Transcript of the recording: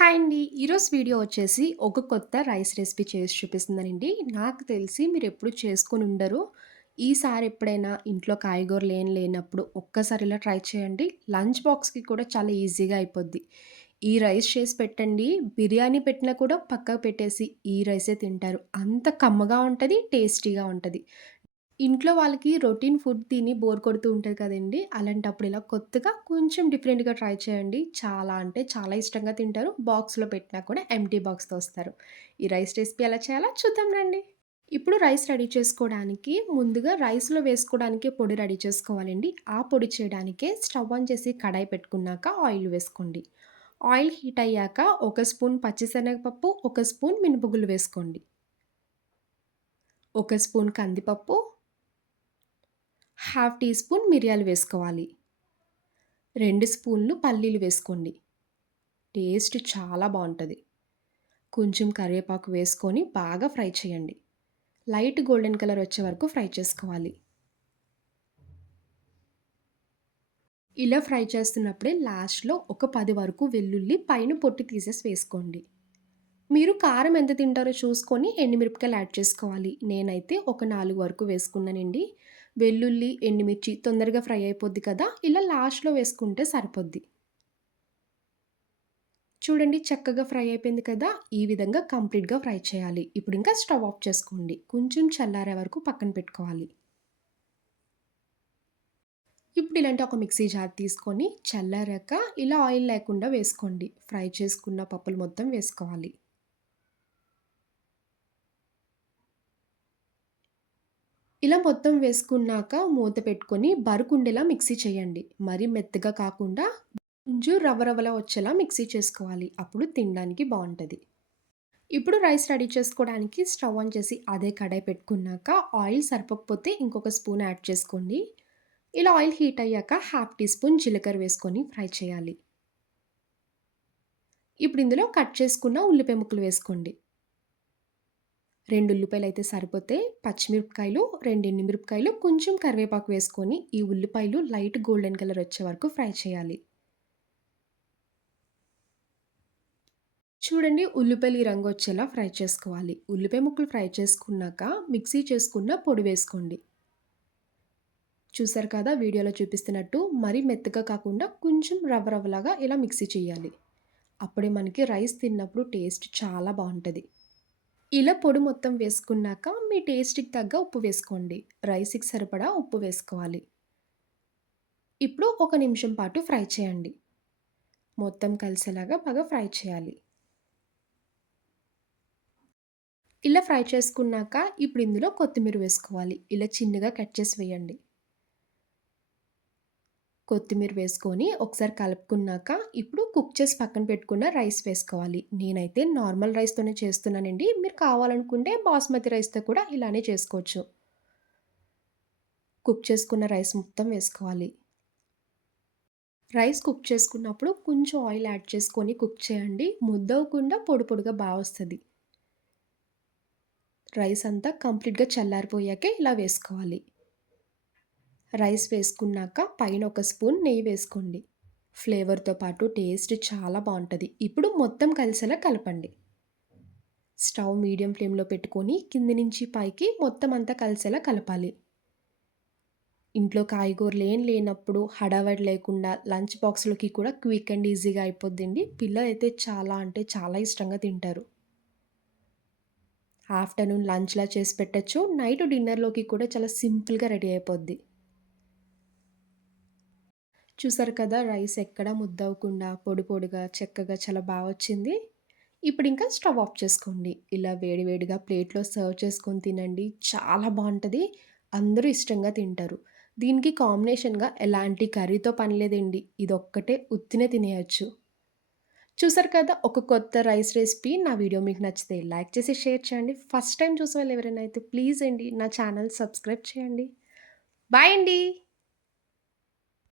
Hi అండి. ఈరోజు video వచ్చేసి ఒక కొత్త రైస్ రెసిపీ చేసి చూపిస్తుందండి నాకు తెలిసి మీరు ఎప్పుడు చేసుకుని చేసుకొనుండరు. ఈసారి ఎప్పుడైనా ఇంట్లో కాయగూరలు ఏం లేనప్పుడు ఒక్కసారి ఇలా ట్రై చేయండి. లంచ్ బాక్స్‌కి కూడా చాలా ఈజీగా అయిపోద్ది. ఈ రైస్ చేసి పెట్టండి. బిర్యానీ పెట్టినా కూడా పక్కకు పెట్టేసి ఈ రైసే తింటారు. అంత కమ్మగా ఉంటుంది టేస్టీగా ఉంటుంది ఇంట్లో వాళ్ళకి రొటీన్ ఫుడ్ తిని బోర్ కొడుతూ ఉంటుంది కదండీ! అలాంటప్పుడు ఇలా కొత్తగా కొంచెం డిఫరెంట్‌గా ట్రై చేయండి. చాలా అంటే చాలా ఇష్టంగా తింటారు. బాక్స్‌లో పెట్టినా కూడా ఎంప్టీ బాక్స్‌తో వస్తారు. ఈ రైస్ రెసిపీ ఎలా చేయాలో చూద్దాం రండి. ఇప్పుడు రైస్ రెడీ చేసుకోవడానికి ముందుగా రైస్‌లో వేసుకోవడానికి పొడి రెడీ చేసుకోవాలండి. ఆ పొడి చేయడానికే స్టవ్ ఆన్ చేసి కడాయి పెట్టుకున్నాక ఆయిల్ వేసుకోండి. ఆయిల్ హీట్ అయ్యాక ఒక స్పూన్ పచ్చిశనగపప్పు, ఒక స్పూన్ మినపగుళ్ళు వేసుకోండి. ఒక స్పూన్ కందిపప్పు హాఫ్ టీ స్పూన్ మిరియాలు వేసుకోవాలి. రెండు స్పూన్లు పల్లీలు వేసుకోండి. టేస్ట్ చాలా బాగుంటుంది. కొంచెం కరివేపాకు వేసుకొని బాగా ఫ్రై చేయండి. లైట్ గోల్డెన్ కలర్ వచ్చే వరకు ఫ్రై చేసుకోవాలి. ఇలా ఫ్రై చేస్తున్నప్పుడే లాస్ట్లో ఒక పది వరకు వెల్లుల్లి పైన పొట్టి తీసేసి వేసుకోండి. మీరు కారం ఎంత తింటారో చూసుకొని ఎండుమిరపకాయలు యాడ్ చేసుకోవాలి. నేనైతే ఒక నాలుగు వరకు వేసుకున్నానండి. వెల్లుల్లి ఎండుమిర్చి తొందరగా ఫ్రై అయిపోద్ది కదా? ఇలా లాస్ట్లో వేసుకుంటే సరిపోద్ది. చూడండి చక్కగా ఫ్రై అయిపోయింది కదా? ఈ విధంగా కంప్లీట్గా ఫ్రై చేయాలి. ఇప్పుడు ఇంకా స్టవ్ ఆఫ్ చేసుకోండి. కొంచెం చల్లారే వరకు పక్కన పెట్టుకోవాలి. ఇప్పుడు ఇలాంటి ఒక మిక్సీ జార్ తీసుకొని చల్లారాక ఇలా ఆయిల్ లేకుండా వేసుకోండి. ఫ్రై చేసుకున్న పప్పులు మొత్తం వేసుకోవాలి. ఇలా మొత్తం వేసుకున్నాక మూత పెట్టుకొని బరుకుండేలా మిక్సీ చేయండి. మరి మెత్తగా కాకుండా కొంచెం రవ్వ వచ్చేలా మిక్సీ చేసుకోవాలి. అప్పుడు తినడానికి బాగుంటుంది. ఇప్పుడు రైస్ రెడీ చేసుకోవడానికి స్టవ్ ఆన్ చేసి అదే కడాయి పెట్టుకున్నాక ఆయిల్ సరిపోకపోతే ఇంకొక స్పూన్ యాడ్ చేసుకోండి. ఇలా ఆయిల్ హీట్ అయ్యాక హాఫ్ టీ స్పూన్ జీలకర్ర వేసుకొని ఫ్రై చేయాలి. ఇప్పుడు ఇందులో కట్ చేసుకున్న ఉల్లిపాయ ముక్కలు వేసుకోండి. రెండు ఉల్లిపాయలు అయితే సరిపోతే పచ్చిమిరపకాయలు రెండు ఎండుమిరపకాయలు కొంచెం కరివేపాకు వేసుకొని ఈ ఉల్లిపాయలు లైట్ గోల్డెన్ కలర్ వచ్చే వరకు ఫ్రై చేయాలి. చూడండి ఉల్లిపాయలు ఈ రంగు వచ్చేలా ఫ్రై చేసుకోవాలి. ఉల్లిపాయ ముక్కలు ఫ్రై చేసుకున్నాక మిక్సీ చేసుకున్న పొడి వేసుకోండి. చూసారు కదా వీడియోలో చూపిస్తున్నట్టు మరీ మెత్తగా కాకుండా కొంచెం రవ్వ రవ్వలాగా ఇలా మిక్సీ చేయాలి. అప్పుడే మనకి రైస్ తిన్నప్పుడు టేస్ట్ చాలా బాగుంటుంది. ఇలా పొడి మొత్తం వేసుకున్నాక మీ టేస్ట్కి తగ్గ ఉప్పు వేసుకోండి. రైస్కి సరిపడా ఉప్పు వేసుకోవాలి. ఇప్పుడు ఒక నిమిషం పాటు ఫ్రై చేయండి. మొత్తం కలిసేలాగా బాగా ఫ్రై చేయాలి. ఇలా ఫ్రై చేసుకున్నాక ఇప్పుడు ఇందులో కొత్తిమీర వేసుకోవాలి. ఇలా చిన్నగా కట్ చేసి వేయండి. కొత్తిమీర వేసుకొని ఒకసారి కలుపుకున్నాక ఇప్పుడు కుక్ చేసి పక్కన పెట్టుకున్న రైస్ వేసుకోవాలి. నేనైతే నార్మల్ రైస్తోనే చేస్తున్నానండి. మీరు కావాలనుకుంటే బాస్మతి రైస్తో కూడా ఇలానే చేసుకోవచ్చు. కుక్ చేసుకున్న రైస్ మొత్తం వేసుకోవాలి. రైస్ కుక్ చేసుకున్నప్పుడు కొంచెం ఆయిల్ యాడ్ చేసుకొని కుక్ చేయండి. ముద్దవకుండా పొడి పొడిగా బాగా వస్తుంది. రైస్ అంతా కంప్లీట్గా చల్లారిపోయాకే ఇలా వేసుకోవాలి. రైస్ వేసుకున్నాక పైన ఒక స్పూన్ నెయ్యి వేసుకోండి. ఫ్లేవర్తో పాటు టేస్ట్ చాలా బాగుంటుంది ఇప్పుడు మొత్తం కలిసేలా కలపండి. స్టవ్ మీడియం ఫ్లేమ్లో పెట్టుకొని కింది నుంచి పైకి మొత్తం అంతా కలిసేలా కలపాలి. ఇంట్లో కాయగూరలు ఏం లేనప్పుడు హడావడి లేకుండా లంచ్ బాక్స్లోకి కూడా క్విక్ అండ్ ఈజీగా అయిపోద్దండి. పిల్లలు అయితే చాలా అంటే చాలా ఇష్టంగా తింటారు. ఆఫ్టర్నూన్ లంచ్లా చేసి పెట్టచ్చు. నైట్ డిన్నర్లోకి కూడా చాలా సింపుల్గా రెడీ అయిపోద్ది. చూసారు కదా రైస్ ఎక్కడ ముద్దవకుండా పొడి పొడిగా చక్కగా చాలా బాగా వచ్చింది. ఇప్పుడు ఇంకా స్టవ్ ఆఫ్ చేసుకోండి. ఇలా వేడివేడిగా ప్లేట్లో సర్వ్ చేసుకొని తినండి. చాలా బాగుంటుంది. అందరూ ఇష్టంగా తింటారు. దీనికి కాంబినేషన్గా ఎలాంటి కర్రీతో పని లేదండి. ఇది ఒక్కటే ఉత్తినే తినేయచ్చు. చూసారు కదా ఒక కొత్త రైస్ రెసిపీ. నా వీడియో మీకు నచ్చితే లైక్ చేసి షేర్ చేయండి. ఫస్ట్ టైం చూసే వాళ్ళు ఎవరైనా అయితే ప్లీజ్ అండి నా ఛానల్ సబ్స్క్రైబ్ చేయండి. బాయ్ అండి.